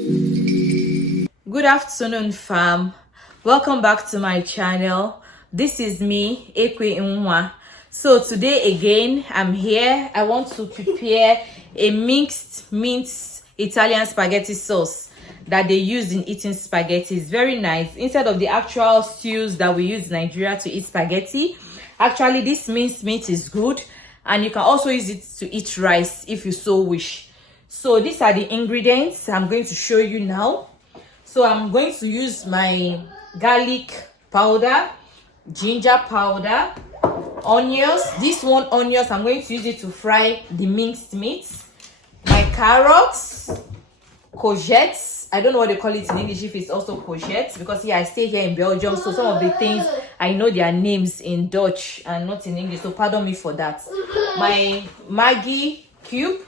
Good afternoon, fam. Welcome back to my channel. This is me, Ekwe Nwa. So today again, I'm here. I want to prepare a mixed mince Italian spaghetti sauce that they use in eating spaghetti. It's very nice. Instead of the actual stews that we use in Nigeria to eat spaghetti, actually this minced meat is good, and you can also use it to eat rice if you so wish. So these are the ingredients I'm going to show you now. So I'm going to use my garlic powder, ginger powder, onions. This one onions, I'm going to use it to fry the minced meat. My carrots, courgettes. I don't know what they call it in English, if it's also courgette, because I stay here in Belgium, so some of the things I know their names in Dutch and not in English, so pardon me for that. My Maggi Cube.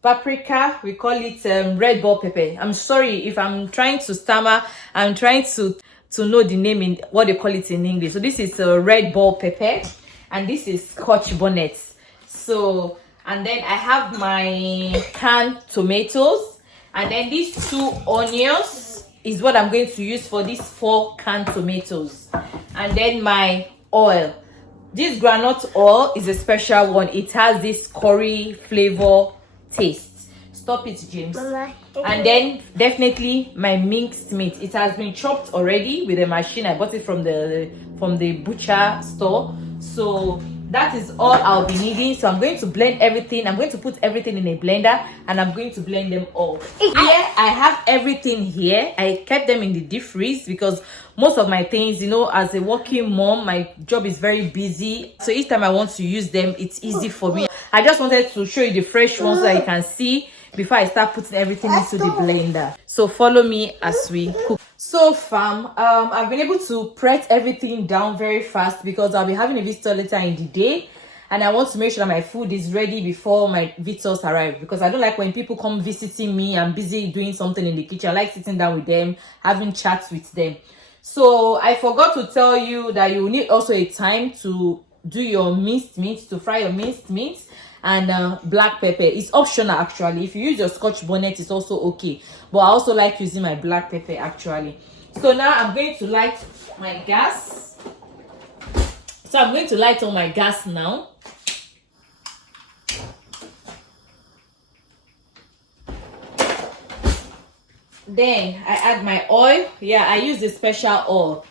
Paprika, we call it red bell pepper. I'm sorry if I'm trying to stammer. I'm trying to know the name in what they call it in English. So this is red bell pepper, and this is Scotch Bonnets. So, and then I have my canned tomatoes, and then these 2 onions is what I'm going to use for these 4 canned tomatoes. And then my oil. This groundnut oil is a special one. It has this curry flavor taste. Stop it, James. And then definitely my minced meat. It has been chopped already with a machine. I bought it from the butcher store. So that is all I'll be needing. So I'm going to blend everything. I'm going to put everything in a blender, and I'm going to blend them all. Here I have everything here. I kept them in the deep freeze because most of my things, you know, as a working mom, my job is very busy. So each time I want to use them, it's easy for me. I just wanted to show you the fresh ones so that you can see before I start putting everything into the blender. So follow me as we cook. So fam, I've been able to press everything down very fast because I'll be having a visitor later in the day, and I want to make sure that my food is ready before my visitors arrive, because I don't like when people come visiting me, I'm busy doing something in the kitchen. I like sitting down with them, having chats with them. So I forgot to tell you that you need also a time to do your minced meat, to fry your minced meat, and black pepper. It's optional actually. If you use your Scotch bonnet, it's also okay, but I also like using my black pepper actually. So now I'm going to light my gas. So I'm going to light on my gas now. Then I add my oil. Yeah, I use the special oil.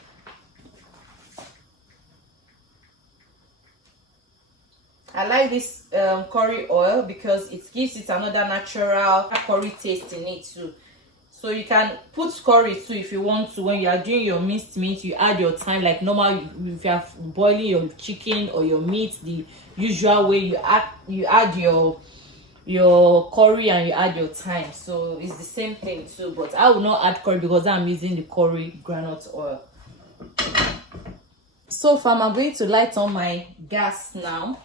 I like this curry oil because it gives it another natural curry taste in it too. So you can put curry too if you want to. When you are doing your minced meat, you add your thyme like normal. If you are boiling your chicken or your meat the usual way, you add your curry and you add your thyme. So it's the same thing too, but I will not add curry because I'm using the curry groundnut oil. So fam, I'm going to light on my gas now.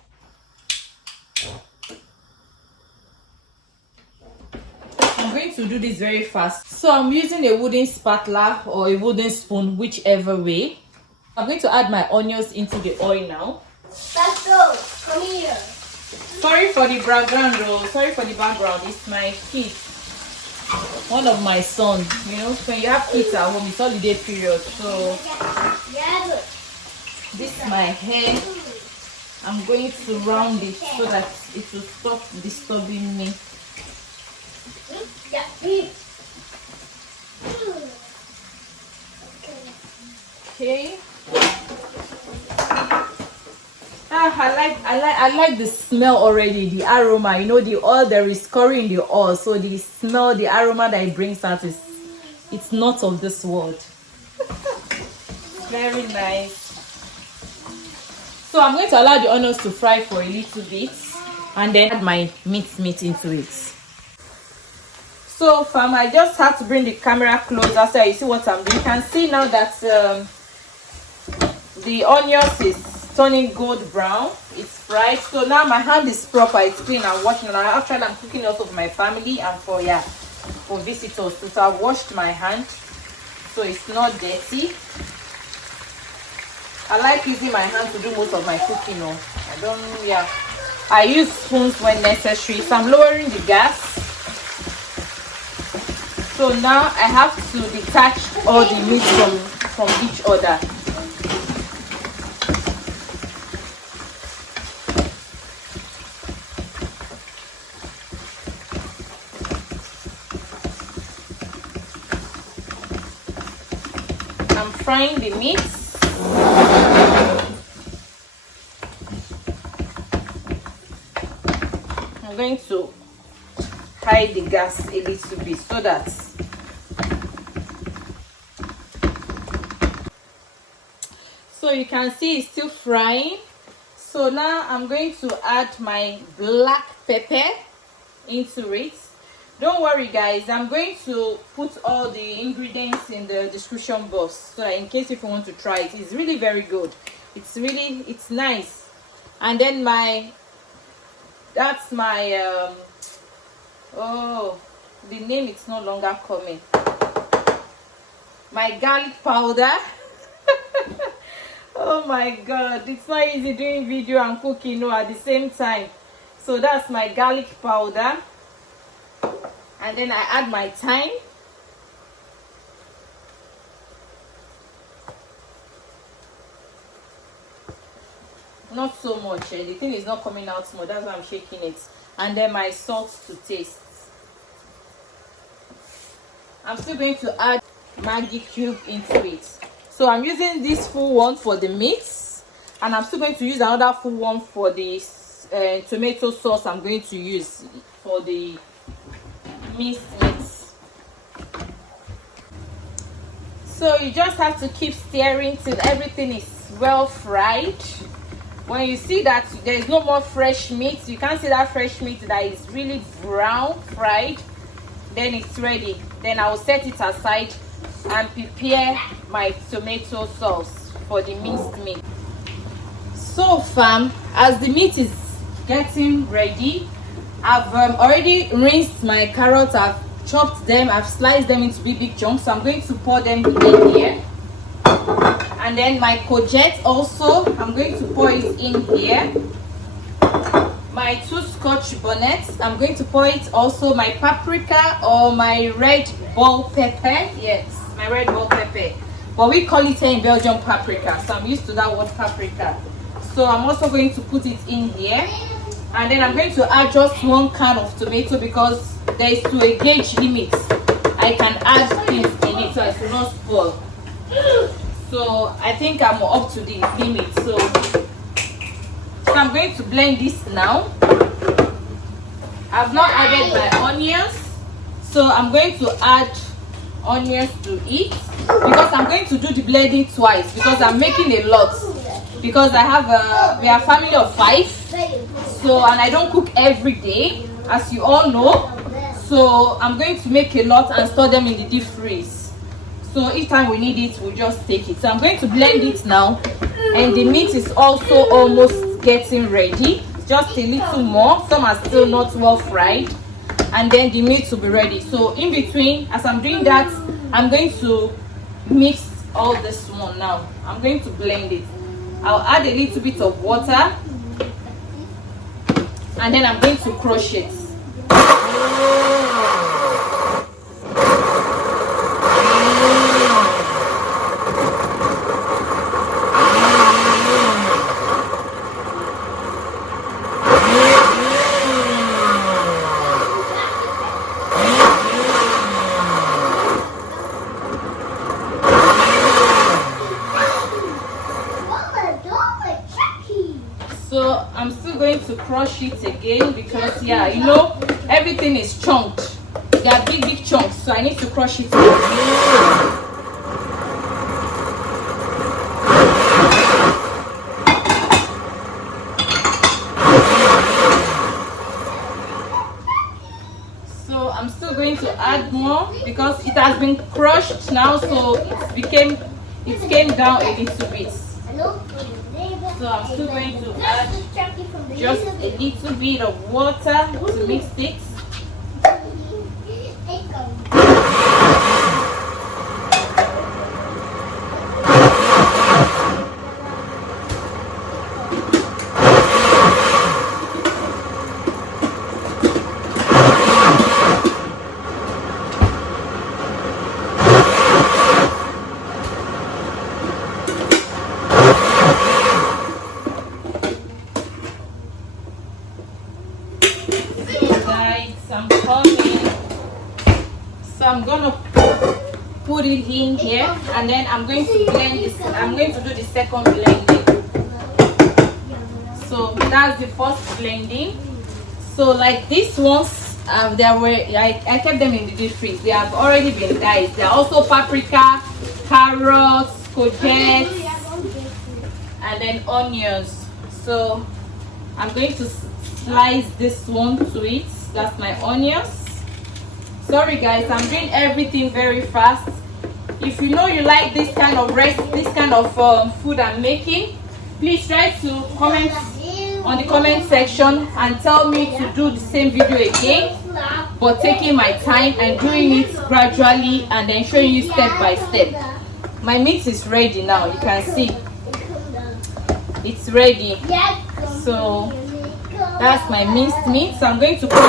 I'm going to do this very fast. So I'm using a wooden spatula or a wooden spoon, whichever way. I'm going to add my onions into the oil now. Let's go. Come here. Sorry for the background though. Sorry for the background. It's my kid. One of my sons. You know, when you have kids at home, it's holiday period. So this is my hair. I'm going to round it so that it will stop disturbing me. Okay. I like the smell already, the aroma. You know, the oil, there is curry in the oil, so the smell, the aroma that it brings out it's not of this world. Very nice. So I'm going to allow the onions to fry for a little bit, and then add my minced meat into it. So fam, I just have to bring the camera closer so you see what I'm doing. You can see now that the onions is turning gold brown. It's fried. So now my hand is proper, it's clean. I'm washing it. Actually, I'm cooking also for my family and for visitors too. So I've washed my hand so it's not dirty. I like using my hand to do most of my cooking. I use spoons when necessary. So I'm lowering the gas. So now I have to detach all the meat from each other. I'm frying the meat. I'm going to hide the gas a little bit so that you can see it's still frying. So now I'm going to add my black pepper into it. Don't worry guys, I'm going to put all the ingredients in the description box so that in case if you want to try it, it's really very good. It's nice. And then that's my oh, the name is no longer coming. My garlic powder. Oh my god, it's not easy doing video and cooking at the same time. So that's my garlic powder. And then I add my thyme. Not so much, the thing is not coming out small, that's why I'm shaking it. And then my salt to taste. I'm still going to add Maggi Cube into it. So I'm using this full one for the meats, and I'm still going to use another full one for the tomato sauce I'm going to use for the minced meat. So you just have to keep stirring till everything is well fried. When you see that there is no more fresh meat, you can see that fresh meat that is really brown fried, then it's ready. Then I will set it aside and prepare my tomato sauce for the minced meat. So fam, as the meat is getting ready, I've already rinsed my carrots. I've chopped them, I've sliced them into big chunks, so I'm going to pour them in here. And then my courgette also, I'm going to pour it in here. My 2 Scotch Bonnets, I'm going to pour it also. My paprika or my red bell pepper, yes, my red bell pepper, but we call it here in Belgium paprika, so I'm used to that word paprika. So I'm also going to put it in here. And then I'm going to add just 1 can of tomato because there is to a gauge limit I can add things in it so it will not spoil. So I think I'm up to the limit. So I'm going to blend this now. I've not added my onions, so I'm going to add onions to it because I'm going to do the blending twice because I'm making a lot. Because we are a family of 5, so and I don't cook every day, as you all know. So I'm going to make a lot and store them in the deep freeze. So each time we need it, we'll just take it. So I'm going to blend it now, and the meat is also almost getting ready. Just a little more. Some are still not well fried, and then the meat will be ready. So in between, as I'm doing that, I'm going to mix all this one now. I'm going to blend it. I'll add a little bit of water, and then I'm going to crush it. So I'm still going to crush it again because, yeah, you know, everything is chunked. They are big chunks, so I need to crush it again. So I'm still going to add more because it has been crushed now, so it came down a little bit. So I'm still going to add just a little bit of water to mix it. guys, I'm coming. So I'm gonna put it in here, and then I'm going to blend this. I'm going to do the second blending. So that's the first blending. So like these ones, I kept them in the deep freeze. They have already been diced. They are also paprika, carrots, courgette, and then onions. So I'm going to slice this one to it. That's my onions. Sorry guys, I'm doing everything very fast. If you know you like this kind of food I'm making, please try to comment on the comment section and tell me to do the same video again, but taking my time and doing it gradually and then showing you step by step. My meat is ready now. You can see it's ready. So that's my minced meat. So I'm going to put it.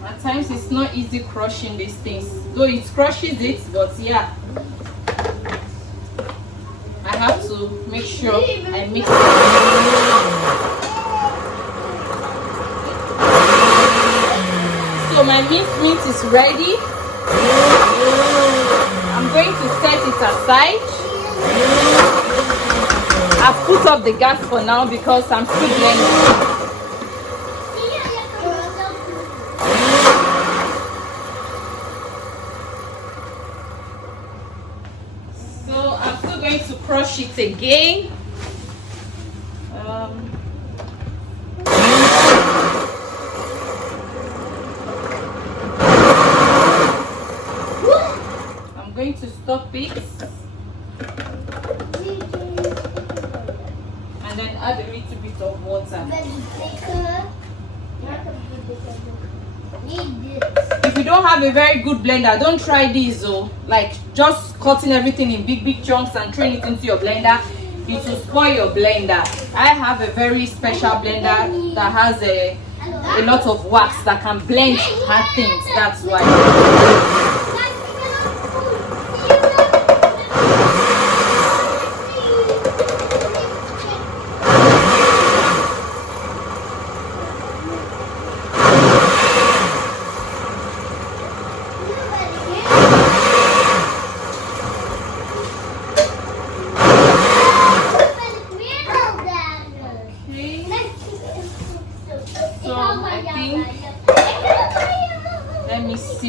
Sometimes it's not easy crushing these things, though it crushes it, but yeah, I have to make sure I mix it. So my minced meat is ready. I'm going to set it aside. I've put up the gas for now because I'm still blending. To crush it again. I'm going to stop it and then add a little bit of water. If you don't have a very good blender, don't try this though. Like just cutting everything in big chunks and throwing it into your blender, it will spoil your blender. I have a very special blender that has a lot of wax that can blend hard things. That's why.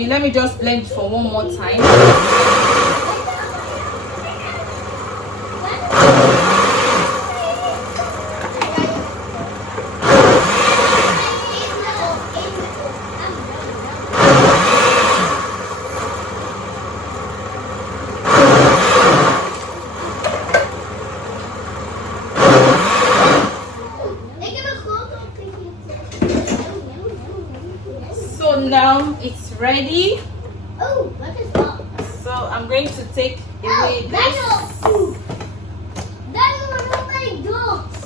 Let me just blend it for one more time. So now it's ready. Oh, what is that? So I'm going to take away this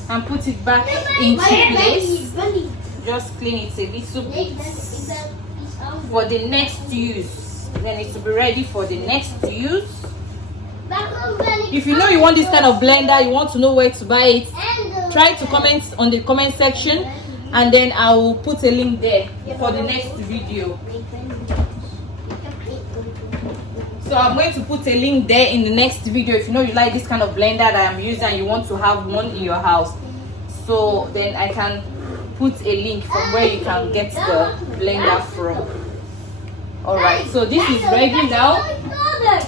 and put it back into place. Just clean it a little bit for the next use. Then it will be ready for the next use. If you know you want this kind of blender, you want to know where to buy it, try to comment on the comment section, and then I will put a link there for the next video. So I'm going to put a link there in the next video if you know you like this kind of blender that I'm using and you want to have one in your house. So then I can put a link from where you can get the blender from. Alright, so this is ready now.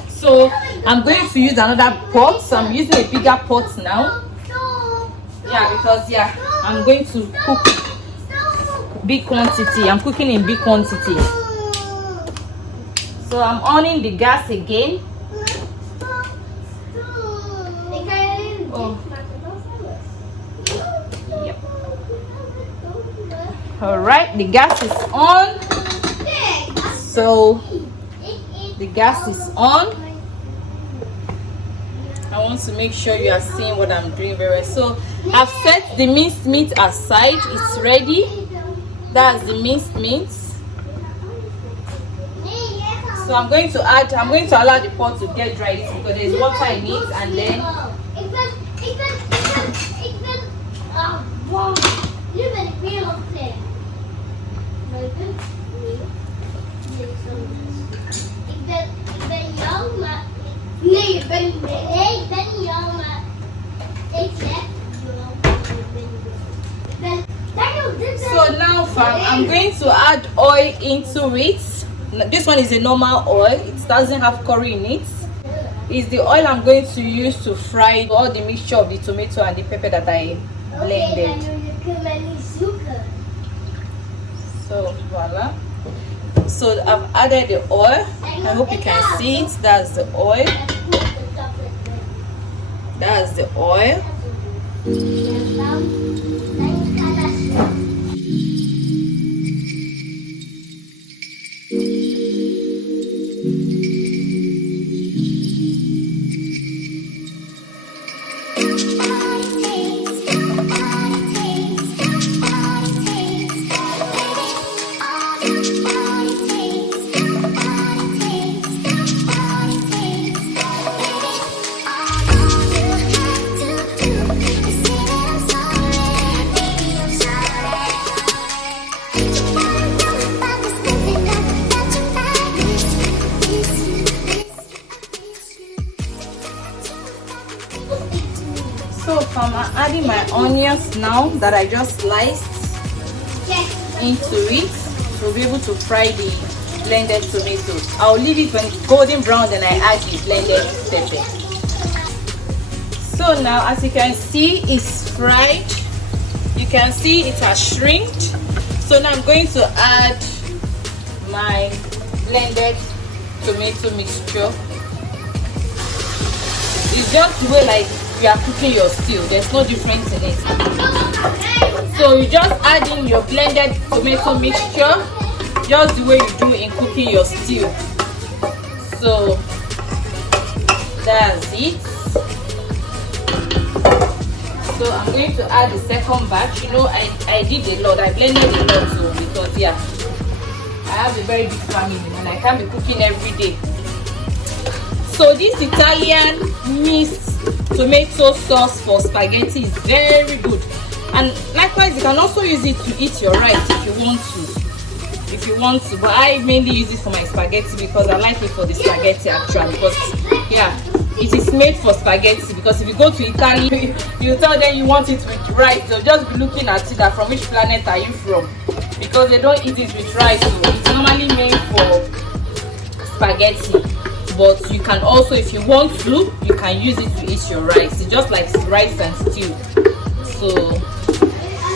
So I'm going to use another pot. So I'm using a bigger pot now. Yeah, because yeah, I'm going to cook big quantity. I'm cooking in big quantity. So I'm on the gas again. Oh. Yep. Alright, the gas is on. So the gas is on. I I want to make sure you are seeing what I'm doing very well. So I've set the minced meat aside. It's ready. That's the minced meat. So I'm going to allow the pot to get dry because there's water in it, and then so now fam, I'm going to add oil into it. This one is a normal oil, it doesn't have curry in it. It's the oil I'm going to use to fry all the mixture of the tomato and the pepper that I blended. So voila. So I've added the oil. I hope you can see it. That's the oil. That's the oil. So I'm adding my onions now that I just sliced into it to be able to fry the blended tomatoes. I'll leave it when it's golden brown, then I add the blended pepper. So now, as you can see, it's fried. You can see it has shrinked. So now I'm going to add my blended tomato mixture. It's just the way like you are cooking your stew. There's no difference in it. So you just add in your blended tomato mixture just the way you do in cooking your stew. So that's it. So I'm going to add the second batch. You know, I did a lot. I blended a lot too because yeah, I have a very big family and I can't be cooking every day. So this Italian minced tomato sauce for spaghetti is very good, and likewise you can also use it to eat your rice if you want to, but I mainly use it for my spaghetti because I like it for the spaghetti actually, because yeah, it is made for spaghetti. Because if you go to Italy, you tell them you want it with rice, they'll just be looking at it that from which planet are you from, because they don't eat it with rice. So it's normally made for spaghetti. But you can also, if you want to, you can use it to eat your rice. It's just like rice and stew, so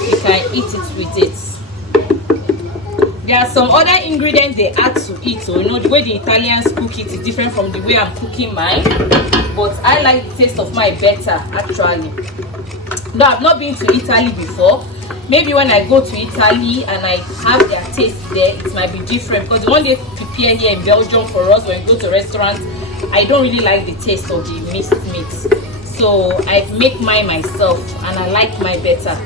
you can eat it with it. There are some other ingredients they add to it, so you know the way the Italians cook it is different from the way I'm cooking mine, but I like the taste of mine better actually. Though I've not been to Italy before, maybe when I go to Italy and I have their taste there, it might be different, because the one they prepare here in Belgium for us when we go to restaurants, I don't really like the taste of the minced meat. So I make mine myself and I like mine better.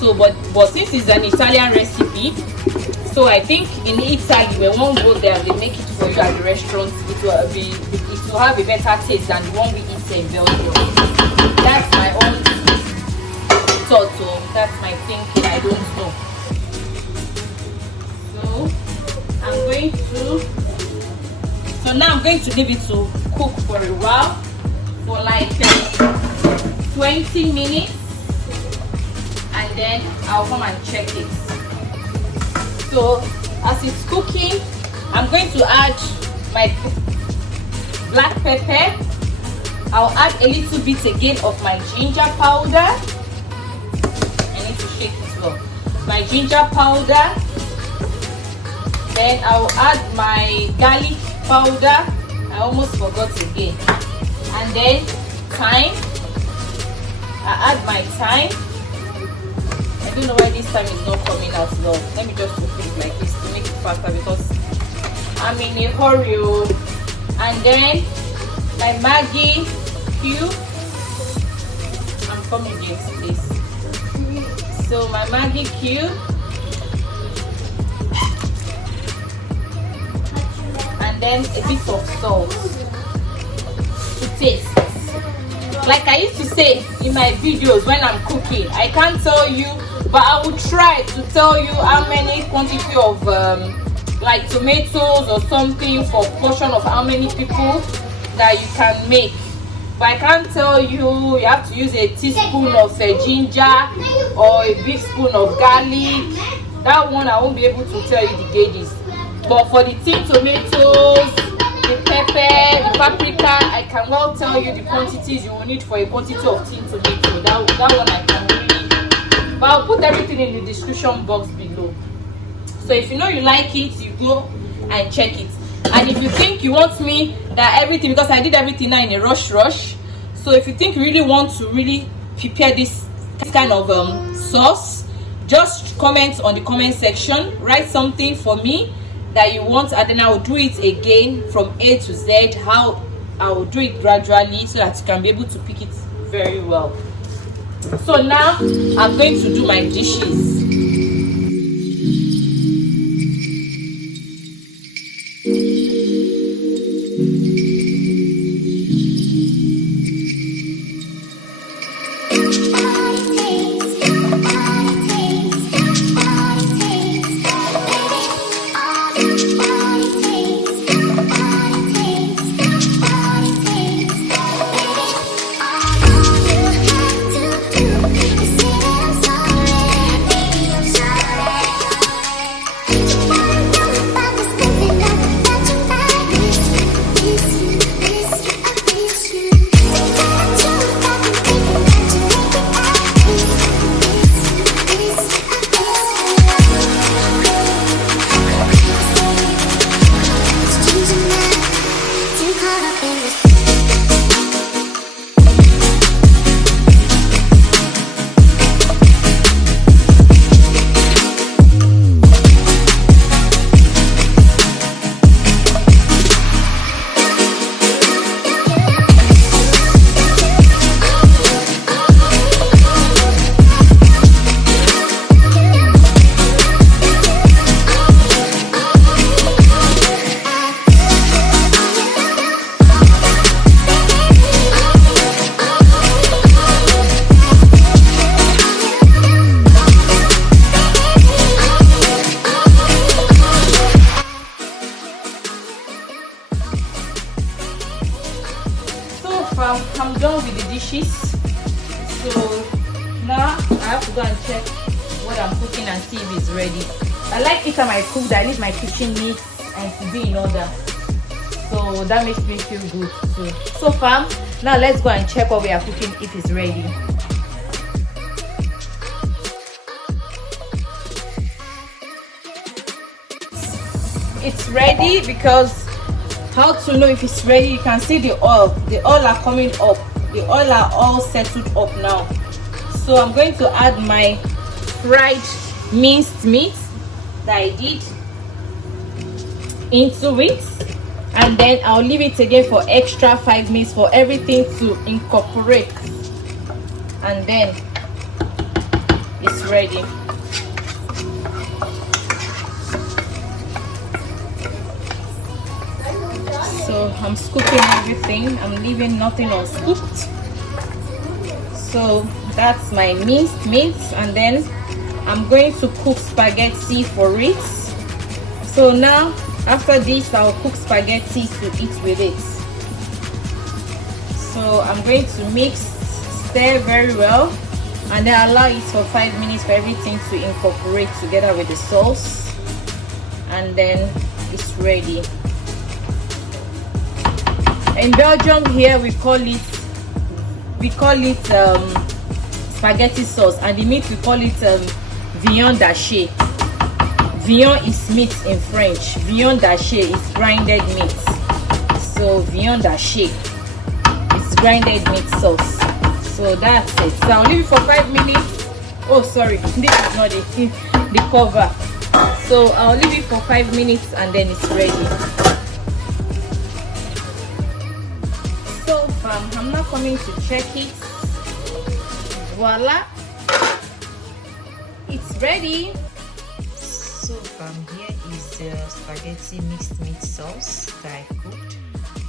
So but since it's an Italian recipe, so I think in Italy when one go there they make it for you at the restaurant, it will have a better taste than the one we eat here in Belgium. That's my own thought, so that's my thinking, I don't know. So now I'm going to leave it to cook for a while, for like 20 minutes, and then I'll come and check it. So as it's cooking, I'm going to add my black pepper. I'll add a little bit again of my ginger powder. I need to shake it well. My ginger powder. Then I'll add my garlic powder. I almost forgot again. And then thyme. I add my thyme. I don't know why this time is not coming out well. Let me just open it like this to make it faster because I'm in a hurry. And then my Maggi Cube. I'm coming here, please. So my Maggi Cube. And then a bit of salt to taste. Like I used to say in my videos when I'm cooking, I can't tell you, but I will try to tell you how many quantity of like tomatoes or something for portion of how many people that you can make. But I can't tell you have to use a teaspoon of ginger or a big spoon of garlic. That one I won't be able to tell you the gauges. But for the tin tomatoes, the pepper, the paprika, I can well tell you the quantities you will need for a quantity of tin tomato. That one I can really. But I'll put everything in the description box below. So if you know you like it, you go and check it. And if you think you want me that everything, because I did everything now in a rush, so if you think you really want to really prepare this kind of sauce, just comment on the comment section, write something for me that you want, and then I will do it again from A to Z, how I will do it gradually so that you can be able to pick it very well. So now I'm going to do my dishes. I'm done with the dishes, so now I have to go and check what I'm cooking and see if it's ready. I like each time I cook that I leave my kitchen neat and to be in order, so that makes me feel good too. So far, now let's go and check what we are cooking if it's ready. It's ready, because how to know if it's ready, you can see the oil are coming up, the oil are all settled up now. So I'm going to add my fried minced meat that I did into it, and then I'll leave it again for extra 5 minutes for everything to incorporate, and then it's ready. So I'm scooping everything, I'm leaving nothing unscooped. So that's my minced meat, and then I'm going to cook spaghetti for it. So now after this I'll cook spaghetti to eat with it. So I'm going to mix, stir very well, and then allow it for 5 minutes for everything to incorporate together with the sauce, and then it's ready. In Belgium here we call it spaghetti sauce, and the meat we call it viande hachée. Viande is meat in French, viande hachée is grinded meat. So viande hachée is grinded meat sauce. So that's it. So I'll leave it for 5 minutes. Oh sorry, this is not the cover. So I'll leave it for 5 minutes and then it's ready. So far I'm not coming to check it. Voila, it's ready. So here is the spaghetti mixed meat sauce that I cooked.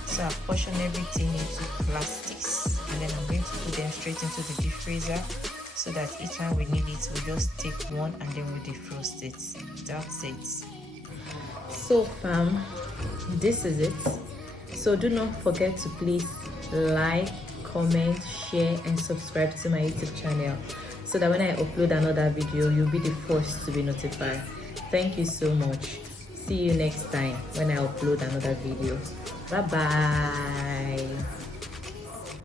So I portion everything into plastics, and then I'm going to put them straight into the deep freezer, so that each time we need it, we'll just take one and then we'll defrost it. That's it. So fam, this is it. So do not forget to please like, comment, share and subscribe to my YouTube channel, so that when I upload another video, you'll be the first to be notified. Thank you so much. See you next time when I upload another video. Bye bye.